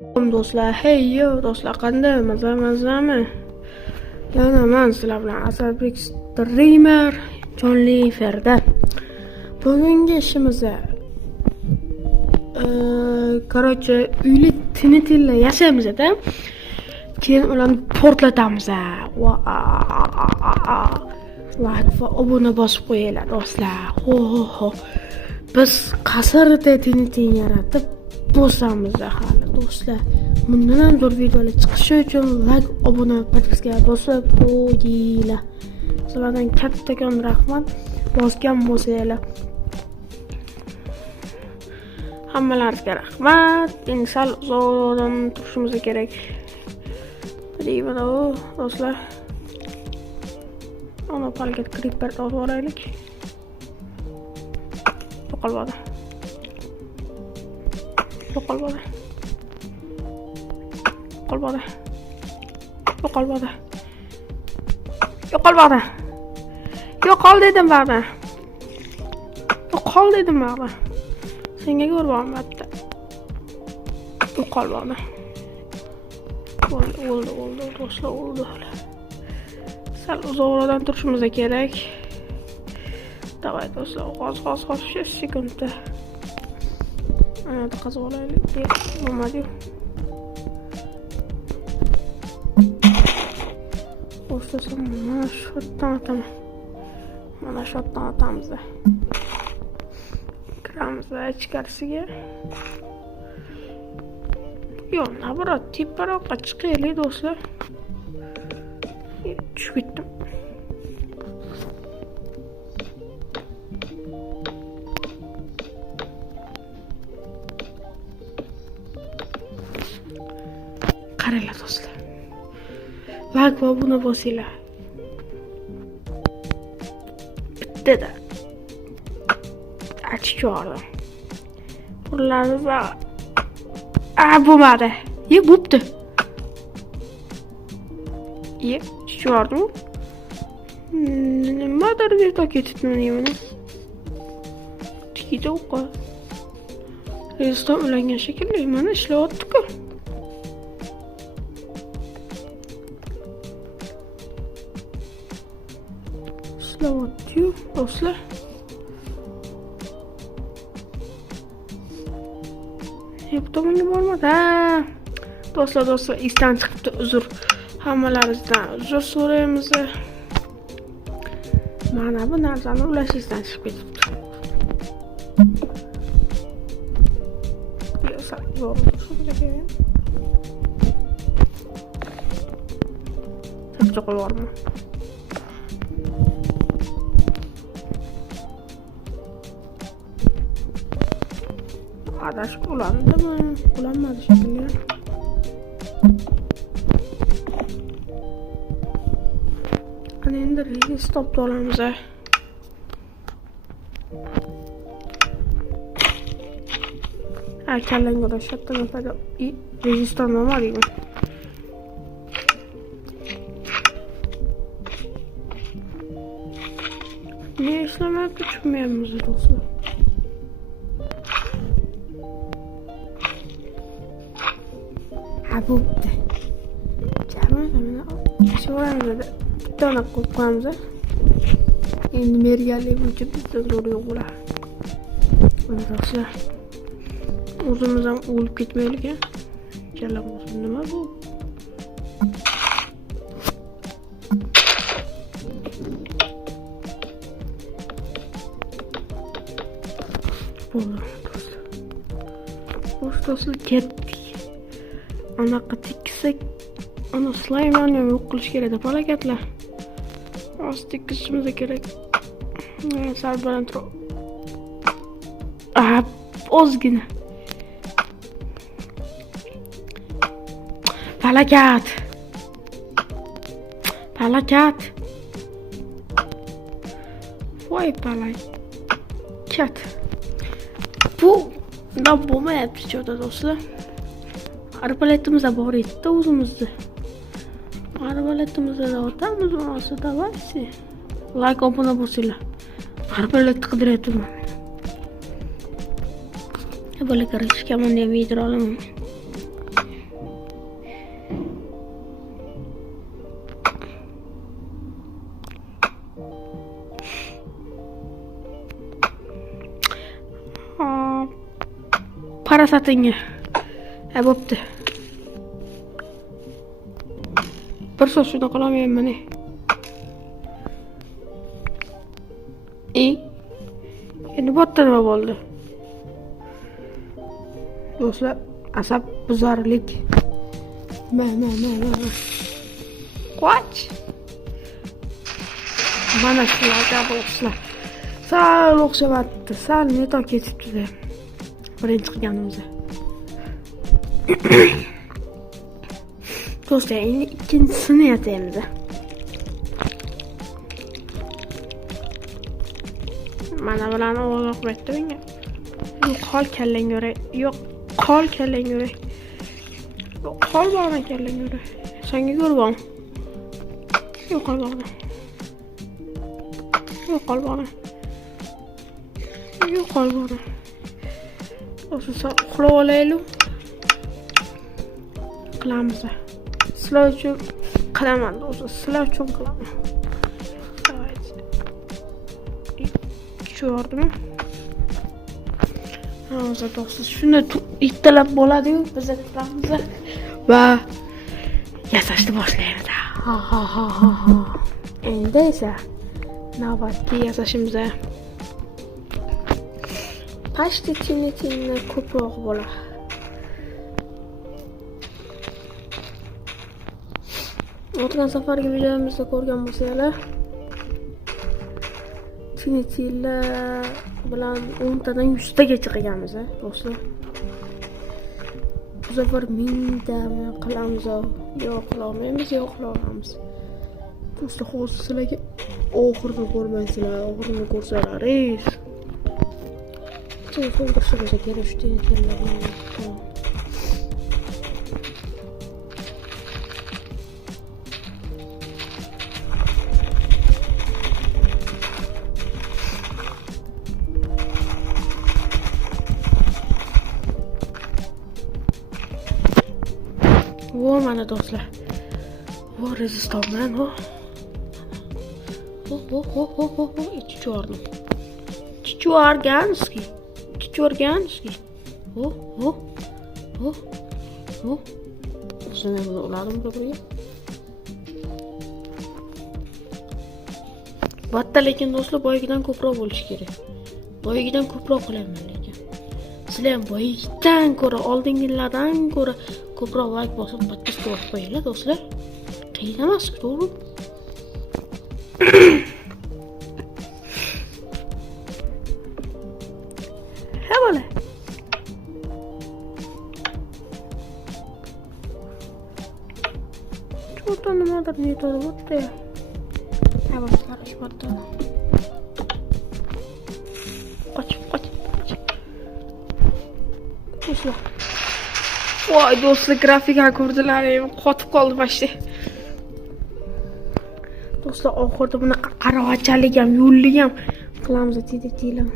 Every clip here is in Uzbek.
Do'stlar, hey yo do'stlar, qanday mazami? Yana men sizlar bilan Asadbek streamer jonli efirda. Bugungi ishimiz korotcha uyli tinitilla yashaymiz-da. Keyin ularni portlatamiz. Like va obuna bosib qo'yinglar do'stlar. Ho. Biz qasrda tinitin yaratib bosamiz hali do'stlar. Bundan ham zo'r videolar chiqishi uchun like, obuna, podpiska bosib qo'yinglar. Sizlardan kattakon rahmat. Bosgan bo'lsanglar. Hammalarga rahmat. Endi sal uzoqdan turishimiz kerak. Deyman do'stlar. Ana palga creeper olib olaylik. Yo'qolmadi. Yo'qol dedim bana. Senga ko'rmayapti. Yo'qolmadi. O'ldi do'stlar, o'ldi. Sal uzoqdan turishimiz kerak. Davay do'stlar, g'oz 6 sekundda. Ana qazib olaylik. Bo'lmadi. Do'stlar, mana shotdan atamiz. Kiramiz ichkarisiga. Yo'q, nabarat teparoqqa chiqaylik do'stlar. Tushib ketdim. Qaranglar do'stlar. Like va obuna bosinglar. Bittada. Achchiqordim. Pullarni va bo'lmadi. Bo'pti. Chiqardim. Nimadir deb ketibman mana. Tikida o'qa. Reston ulangan shekilli, mana ishlayapti-ku. Ishlayapti-yu, do'stlar. Tomonga bormadi. Do'stlar, isdan chiqibdi, uzr. Hammalaringizdan uzr so'raymiz. Mana bu narsani ulashingizdan chiqib ketibdi. Sapcha qo'yarmi? Adash ulandimi? Ulanmadi shekilli. Ana endi stop olamiz. Kallang uğraşattım efendim. Rezistan olmadı mı? Ne işlemek küçülmeyemiz dostlar. Bu bitti. Şu oramızda bir tane koyacağız. Endi merganlik uchun bizdan zo'r yo'q bular. Do'stlar. O'zimiz ham o'lib ketmaylik. Kalamiz nima bu? Do'stlar ketdik. Anaqa tiksak, ana slaymanni ham yo'q qilish kerak deb harakatlar. Tikishimiz kerak. Sal baland turib. Ozgina. Falakat. Voy falakat. Bu da bo'lmayapti cho'da do'stlar. Arbaletimizda bor edi o'zimizda. Arbaletimizda otamiz onasi davaysi. Like obuna bo'lsanglar. Arbalet qidiryapman. Böyle karışık ama ne video alalım. parasatingga. Bo'pti. Bir so'z shuni qilolmayman. Endi bu yerda nima bo'ldi? Do'stlar, asab buzarlik. Qoch. Mana shularga do'stlar. Sal o'xshamayapti. Sal metal ketibdi-da. Birinchi qilganimizda. Do'stlar, endi ikkinchisini yasaymiz. Mana bularni o'g'irlab qo'ydi menga. Qol kallang yo'ray. Yo'q, qol kallang yo'ray. Qol bormi kallang yo'ray. Senga ko'ribam. Yo'q, qol bormi. Yo'q, qol bormi. Yo'q, qol bormi. O'sha uxlab olaylik. Qilamiz. Sizlar uchun qilaman, do'stlar. Sizlar uchun qilaman. Ko'rdingmi? Hozir do'stlar, shuni ittalab bo'ladi-yu, biz turamiz va yasashni boshlaymiz. Ha. Endi esa navbatgi yasashimiz. Pashti tinni ko'proq bo'ladi. O'tgan safargi videomizda ko'rgan bo'lsanglar, Tinitiller bilan 10 tadan 100 tagacha qilganmiz, do'stlar. Bu safar 1000 ta qilamiz. Yo'q, qilolmaymiz, yo'q, qilolamiz. Do'stlar, hozir sizlarga oxirini ko'rmaysizlar, oxirini ko'rsalaringiz. Telefon qilsa kerak shu tinitlerlarni. Mana do'stlar. Bu rezistorman bu. Chichorganskiy. O'zini ularni buraya. Batta lekin do'stlar boyigidan ko'proq bo'lishi kerak. Boyigidan ko'proq qilaman lekin. Sizlar ham boyigidan ko'ra, oldingilardan ko'ra ko'proq like bosib, podpiska bosib qo'yinglar do'stlar. Qiyin emas, to'g'ri? Ha bola. Cho'ta nimadir neytadi bo'pti. Ha bola, qarash bo'pti. Qoch. Do'stlar. Voy do'stlar, grafika ko'rdilar, qotib qoldi bashta. Do'stlar, oxirida bunaqa qarovachalik ham, yo'llik ham qilamiz, deydilar.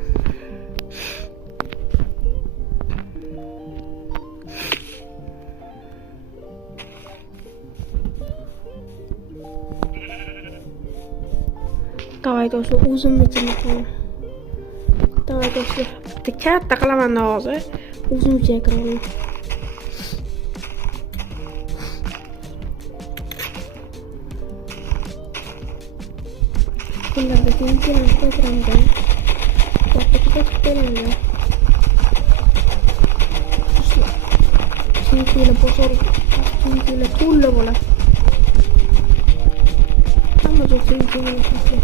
Davay do'stlar, o'zimni qilaman. Davay do'stlar, bitta katta qilaman hozir. O'zim chekiraman. Bunlarda tinitlarni ko'taramiz. Katta qo'yamiz. Tinitlar bosor, tinitlar to'la bo'ladi. Hamma joy tinitlar.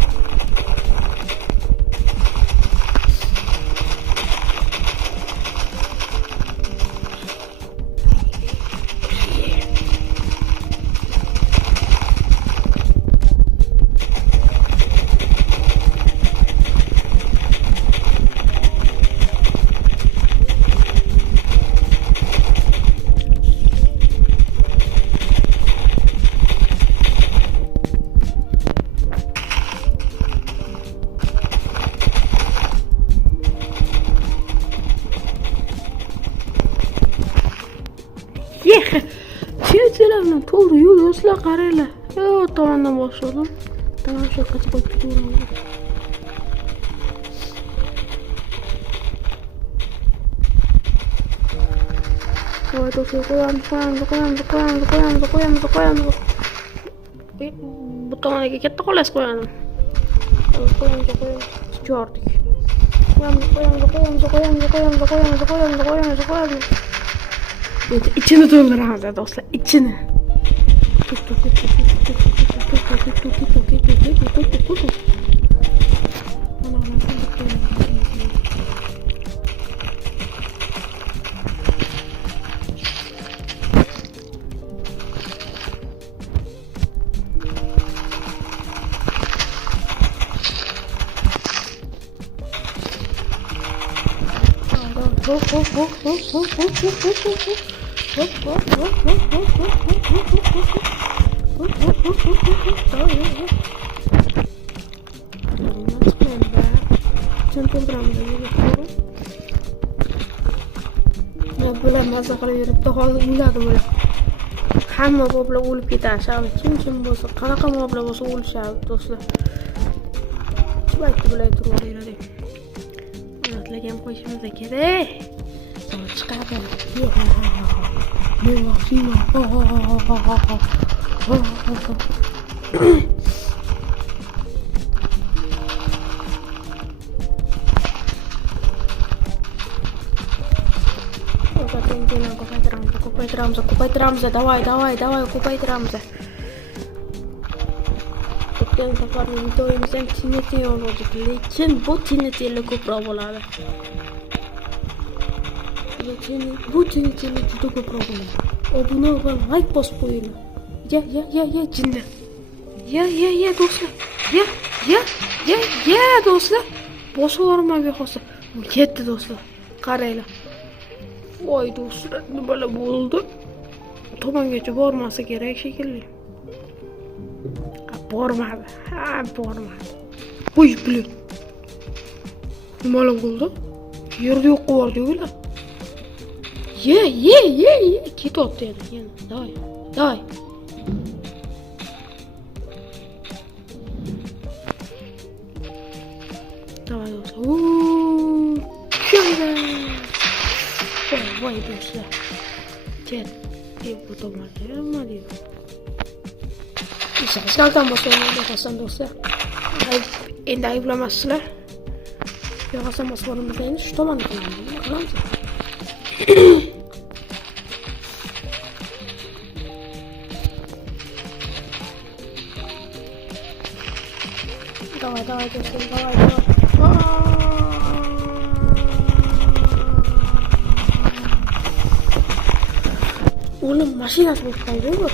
Tinitlarni to'g'ri yo'l do'stlar, qaranglar. Yo, tomondan boshladim. Tamam, shu yoqqa chiqib ketaveramiz. Давай, do'stlar, qo'yamiz. Bu tomonga katta xolos qo'yamiz. Qo'yamiz. Jo'rdik. Qo'yamiz. Endi ichini to'ldiramiz, do'stlar, ichini. Bular mazza qilib yuribdi, hozir o'ladi bular. Hamma moblar o'lib ketadi. Kim bo'lsa, qanaqa moblar bo'lsa o'lishadi, do'stlar. Chibaydi bular turib oynatlarga ham qo'yishimiz kerak. So'ng chiqadi. Ko'paytiramiz. Давай, ko'paytiramiz. O'tgan safar videoyimizdan tineti oldik, lekin bu tinetlar ko'proq bo'ladi. Bu tinetlar juda ko'proq bo'ladi. Obuna va like bosib qo'yinglar. Ya jinni. Ya do'stlar. Ya do'stlar. Bosib yubormay behosa. Ketdi do'stlar. Qaranglar. Voy do'stlar, nima bo'ldi? Tomongacha bormasa kerak shekilli. Bormadi. Qo'y bilan. Nima bo'ldi? Yerda yo'q qo'yardi-ku. Ye. Ketyapti yana. Давай. Voy do'stlar. Ket. Bu tomonga nima deydi? Ishlardan boshlayman do'stlar. Endi ayblamasizlar. Yo'qsa mas'ulimizni endi shu tomonga qilamiz. Давай, do'stlar, давай. O'lim mashinasi bo'lib qoldi-ku.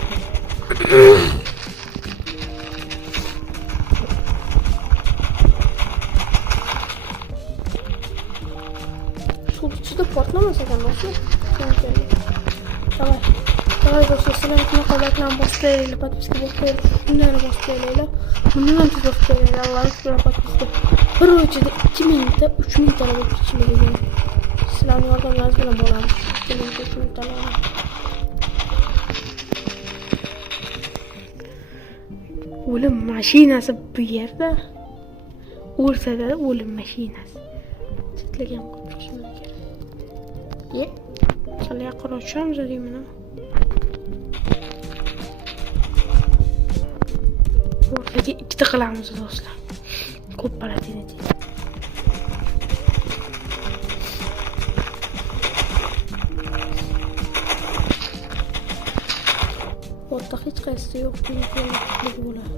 Suv portlamasa ekan do'stlar. Давай do'stlar, sizlar qanaqalardan boshlaylik, podpiska boshlaylik, shunday boshlaylik. Bundan tez boshlaylik, Allohga podpiska. Bir o'chida 2 mingta, 3 mingta bo'lib ketishimiz. Sizlarning yordamlaringiz bilan bo'lamiz. 2 mingta, 3 mingta. O'lim mashinasi bu yerda. O'lsa-da o'lim mashinasi. Chetlagan qo'yib chiqishimiz kerak. Qanday qarashamiz deyman. O'rtaga ikkita qilamiz do'stlar. Ko'p palatini. O'rta hech qaysi yo'q, bo'ladi.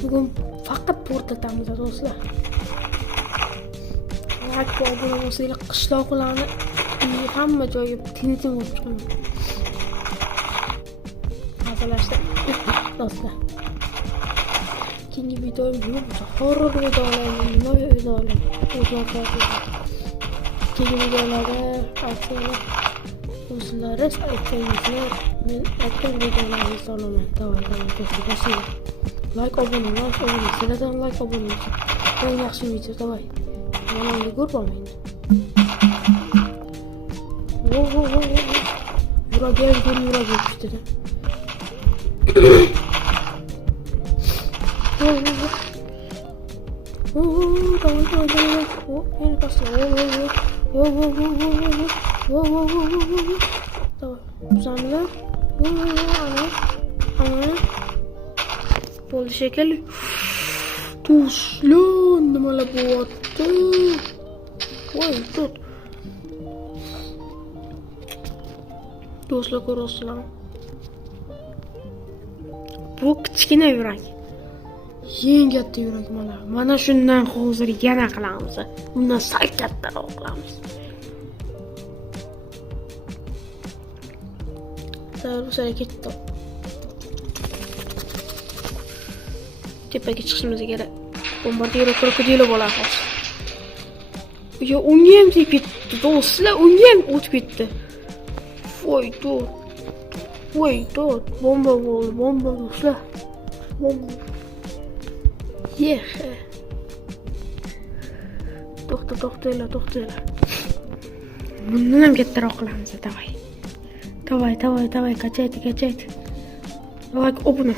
Bugun faqat portlatamiz do'stlar. Like obuna bo'lsanglar, qishloqlarni hamma joyi tintin bo'lib chiqadi. Hazırlaştı do'stlar. İkinci videom bu. Horror videolarni, nima videolar? İkinci videolarda o'zlari aytayozlar. Men aytgan videolarni solaman. Davay do'stlar. Like obuna, sizlardan like obuna. Eng yaxshi video, davay. Mana ko'rmayman. Yuragim ketdi. Давай. Yeni kaslar. Tamam. Uzandı. Ana. Bo'ldi shekilli. Do'stlar, nimalar bo'lyapti? Voy, tut. Do'stlar, ko'rasizlar. Bu kichkina yurak. Eng katta yurak mana. Mana shundan hozir yana qilamiz. Bundan sal kattaroq qilamiz. Sarı ketdi. Tepaga chiqishimiz kerak. Bombardiro krokodil bo'ladi hozir. Yo, unga ham tegib ketdi. Do'stlar, unga ham o'tib ketdi. Voy, do'st. Voy, do'st. Bomba bo'ldi, bomba do'stlar. Bomba. Yehe. To'xtanglar. Bundan ham kattaroq qilamiz, davay. Давай, качайте. Лайк обуна,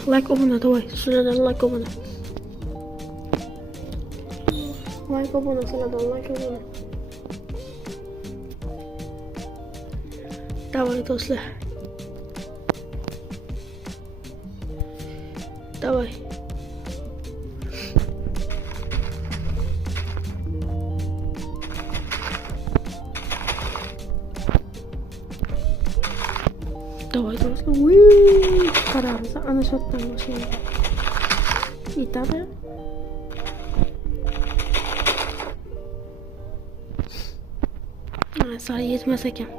давай. Sizlardan лайк обуна. Лайк обуна, sizlardan лайк обуна. Давай, do'stlar. Давай. Давай, do'stlar. Qaramiz, ana shu yerdan boshlaymiz. Yetadi. Sal yetmas ekan.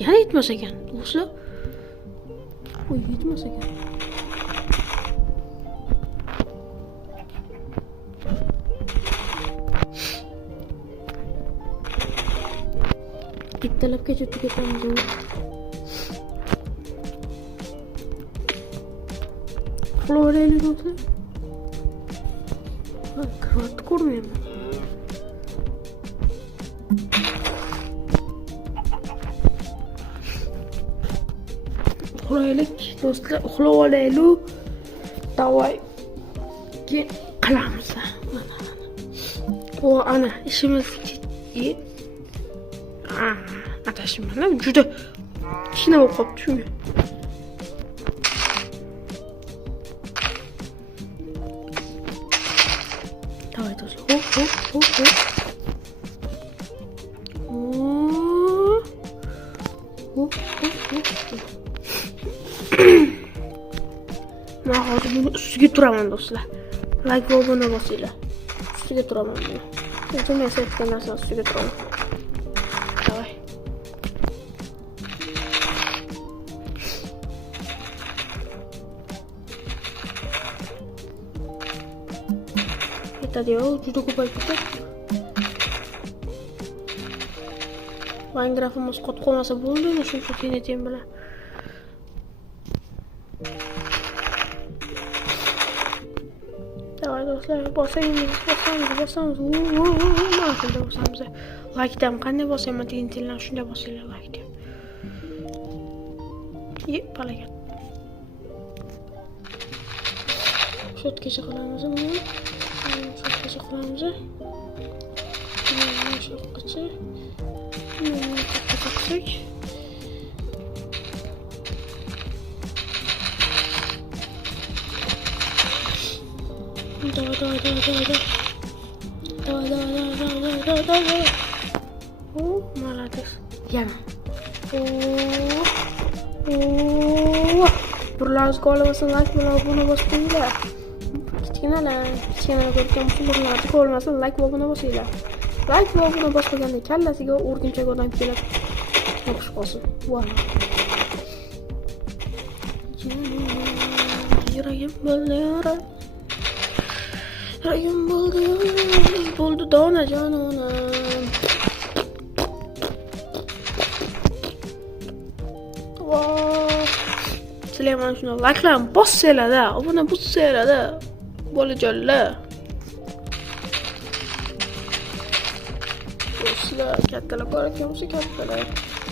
Yana yetmas ekan, do'stlar. Voy, yetmas ekan. Bittalabgacha tugatamiz uni. Uxlayveraylik do'stlar. Karavotni ko'rmayman. Uxlaylik do'stlar, uxlab olaylik. Davay. Keyin qilamiz. Mana. O, ana ishimiz Adashim mana juda kichkina bo'lib qolibdi shunga. Davay do'stlar. Hop. Men hozir buni ustiga turaman do'stlar. Like va obuna bosinglar. Ustiga turaman buni. O'zim yasayotgan narsani ustiga turaman. Davay. Yetadi-yu, juda ko'payib ketdi. Minecraftimiz qotib qolmasa bo'ldi, shuncha TNT'm bilan. Davay do'stlar, bosamiz. Mana shunda bosamiz. Like-dan qanday bosaman TNT'larni shunday bosinglar like-dan. Balaga. Shotgacha qilamiz uni. Shotgacha qilamiz. Mana shu yoqqacha. Qilsak. Давай. Молодец. Yana. Burlarni ko'rmasin, like bilan obuna bosib qo'yinglar. Kichkinalar ko'rgan burlarni ko'rmasin, like va obuna bosinglar. Like va obuna bosganda kallasiga o'rgimchak odam kelib yopish qolsin. Wow. Yuragim bo'ldi dona jononim. Sizlar mana shuni likelarni bossanglar-da, obuna bossanglar-da. Bolajonlar. Do'stlar, kattalar bor ekan, kattalar.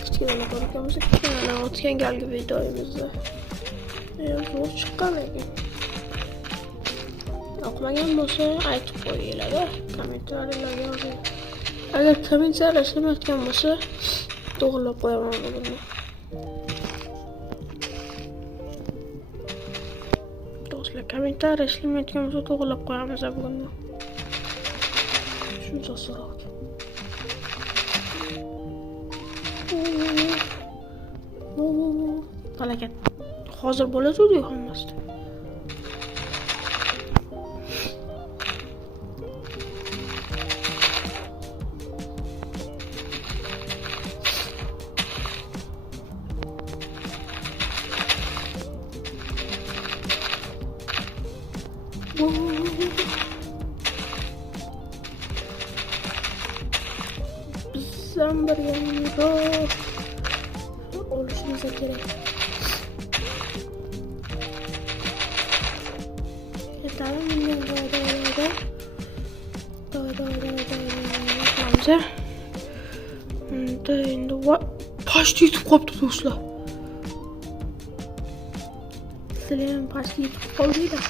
Kichkinalar bor ekan, kichkinalar o'tgan galgi videomizda. Zo'r chiqqan lekin. Yoqmagan bo'lsa aytib qo'yinglar, kommentariyalarga yozing. Agar kommentariya ishlamayotgan bo'lsa, to'g'rilab qo'yaman buni. Do'stlar, kommentariya ishlamayotgan bo'lsa, to'g'rilab qo'yamiz bugun. Shuncha so'roq. Falokat. Hozir bo'ladi-ku hammasi. Bizdan bir yangi olishimiz kerak. Yetarli bundan endi почти yetib qolibdi do'stlar. Sizlar ham почти yetib qoldinglar.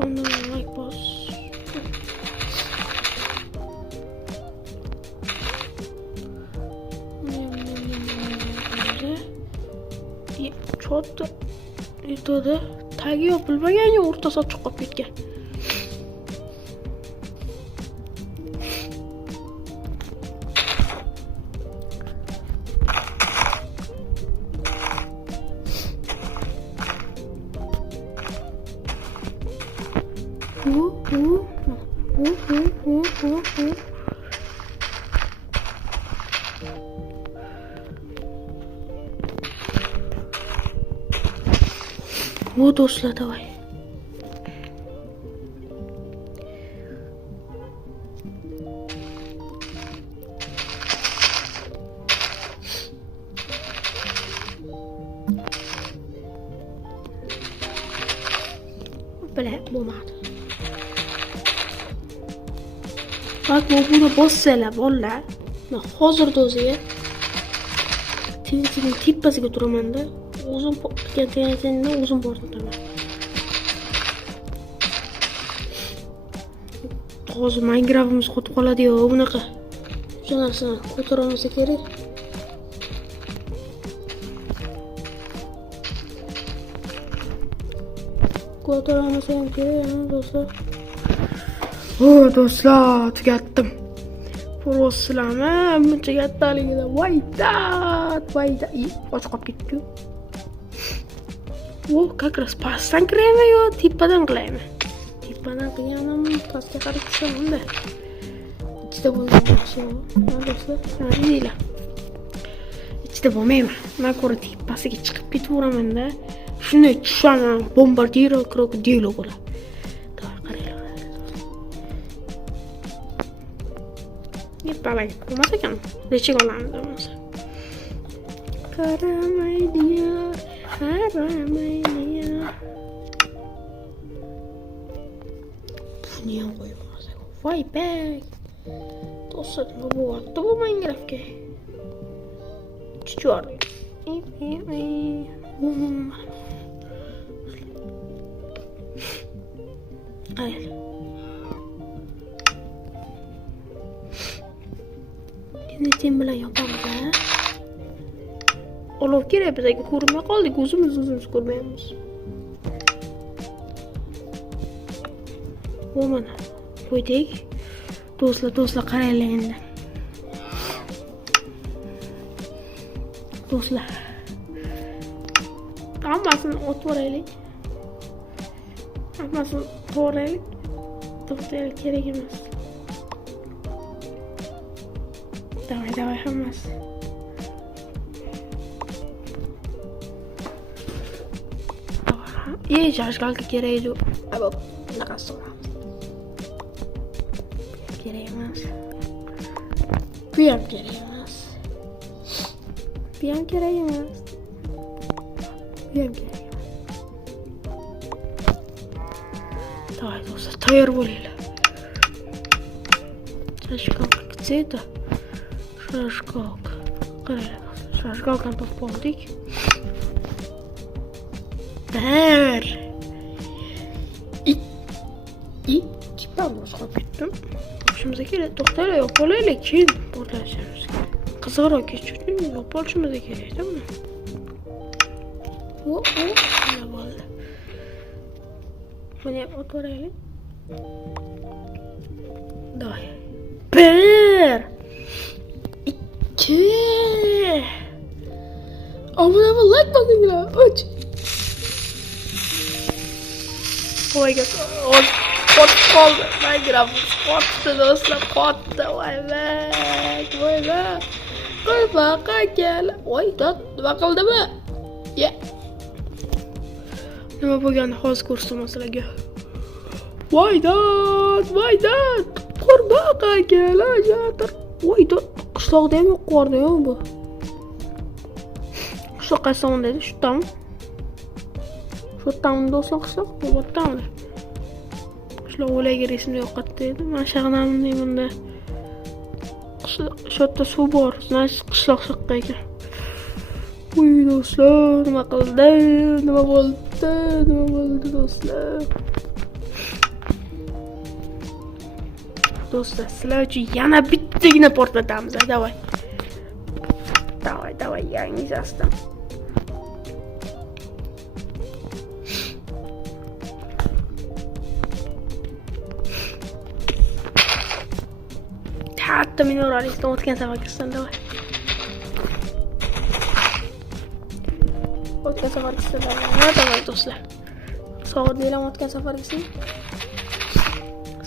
Ondan like bos. Cho'tda aytadi, tagi yopilmaganga o'rtasi ochiq qolib ketgan. Во, do'stlar, давай. Bile bo'lmadi. Bak, buni bossalar, bolalar. Men hozirda o'ziga TNTning tepasiga turaman-da. O'zim TNTni o'zim bordim. Hozir Minecraftimiz qotib qoladi-yu, bunaqa. Shu narsani ko'tara olmasa kerak. Ko'tara olmasa ham kerak, do'stlar. Do'stlar, tugatdim. Prosizlarmi? Buncha kattaligida voydat. Och qolib ketdi-ku. Как раз pastdan kiraymi yo tepadan qilaymi? Tepadan qilganim pastga qarab tushaman-da. Ichida bo'lgan yaxshi. Do'stlar, qaranglar. Ichida bo'lmayman. Men ko'ra tepasiga chiqib ketaveraman-da. Shunday tushaman, bombardiro krokodilo bo'ladi. Yetalay, olmaz ekan. Nechik olamiz bo'lmasa. Qaramaydi, qaramaydi. Buni ham qo'yib olsak. Voy bek. Do'stlar, nima bo'lyapti bu Minecraftga? Chichor. Ay. Sen bilan yopamiz-a? Olov kerak bizga, ko'rmay qoldik, o'zimiz ko'rmaymiz. Mana qo'ydik. Do'stlar qaranglar endi. Do'stlar. Hammasini otib o'raylik. Hammasini to'g'raylik. To'xtaylik, kerak emas. Давай, хамас. Zajgalka kerak edi. Abo, bunaqa so'ramiz. Kerak emas. Bu ham kerak emas. Bu ham kerak emas. Давай, do'stlar, tayyor bo'linglar. Zajgalka ketsa-edi. Shashgok. Qaranglar, shashgokdan topib oldik. Bir. İki. Ben boşalıp gittim. Başımıza keledi. Doktorlar yok olayla kim? Burada yaşamız. Kızıqroq keçirdim. Yok başımıza keledi mi? Ne oldu? Bunu yapmak var öyle. Давай. Bir. İki. Abone ol, like bakın ya. Üç. Oh my god. Kot kaldı. Minecraft kottı dostlar. Kottı. Vay be. Vay be. Kalbaka gel. Vay da. Bakıldı mı? Ya. Nima bo'lgani hozir ko'rsataman sizlarga. Voydat, qurbaqa kelajadir. Voydat, qishloqda ham yo'q qorda yo'q bu. Qishloq qaysi dedi? Shu tam. Shu tam do'stlar qishloq, bu tam. Qishloq o'laga resimda yo'qotdi dedi. Men shag'namni bunda. Shu yerda suv bor, значит qishloq shaqqa ekan. Uy do'stlar, nima qildi? Nima bo'ldi do'stlar? Do'stlar, sizlar uchun yana bittagina portlatamiz. Давай, yangi zastam. Hatta meni uralisdan o'tgan safar kirsan, давай. O'tgan safar kirsan, давай do'stlar. Sog'ib deylam o'tgan safar kirsin.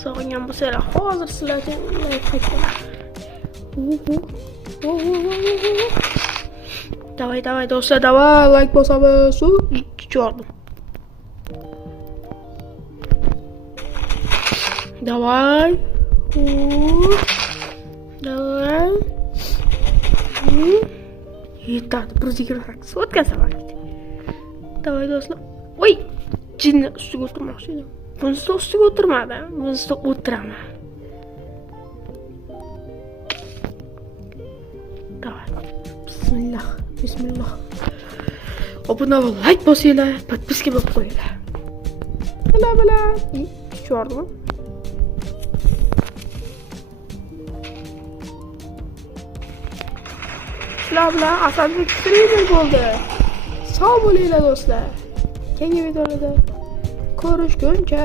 Sog'ingan bo'lsanglar, hozir sizlarga like qaytaman. Давай do'stlar, давай like bosamiz. Chordim. Давай. Yetadi, 128. O'tgan safar. Давай do'stlar. Voy, jinni ustiga o'tirmoqchi edim. Bunisi ustiga o'tirmadim. Bunisi o'tiraman. Давай. Bismillah. Obuna ol, like bosinglar, podpiska bo'lib qo'yinglar. Bala. Chordim. Sizlar bilan Asadbek streamer bo'ldi. Sog' bo'linglar do'stlar. Keyingi videolarda ko'rishguncha